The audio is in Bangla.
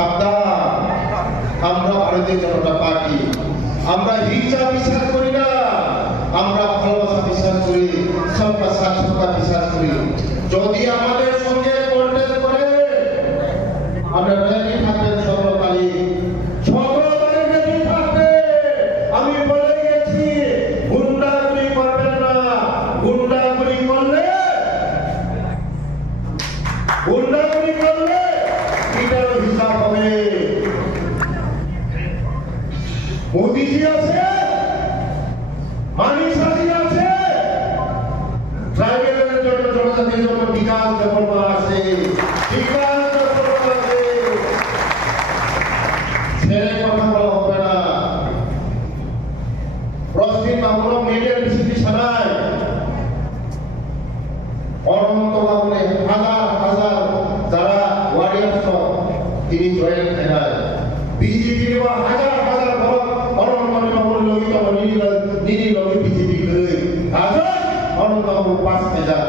সাবধান, আমরা ভারতীয় জনতা পার্টি, আমরা হিংসা বিশ্বাস করি না, আমরা ভালোবাসা বিশ্বাস করি, সবকা সাথ সবকা বিশ্বাস করি। যদি আমাদের সঙ্গে কন্টেস্ট করে আমরা রেডি থাকবেন, 17 তারিখ রেডি থাকবে। আমি বলে গেছি, গুন্ডাগুলি করবেন না, গুন্ডাগুলি করলে এটারও হিসাব হবে। মোদিজি আছে, মানিক সাথী আছে, ট্রাইবেলের জন্য, জনজাতির জন্য বিকাশ দেববর্মা আছে, বিকাশ দেববর্মা আছে। ছেড়ে কথা বলা হবে না। প্রশ্ন বাবুর মিডিয়ার বিসিপি ছাড়ায় অনন্ত বাবুরে হাজার হাজার যারা ওয়ারিয়ার্স তিনি জয়েন করেন। বিজেপি হাজার হাজার ভোট অনন্ত বাবুর ললিত নিরি ললি বিজেপি করে আজ অনন্ত বাবু 5,000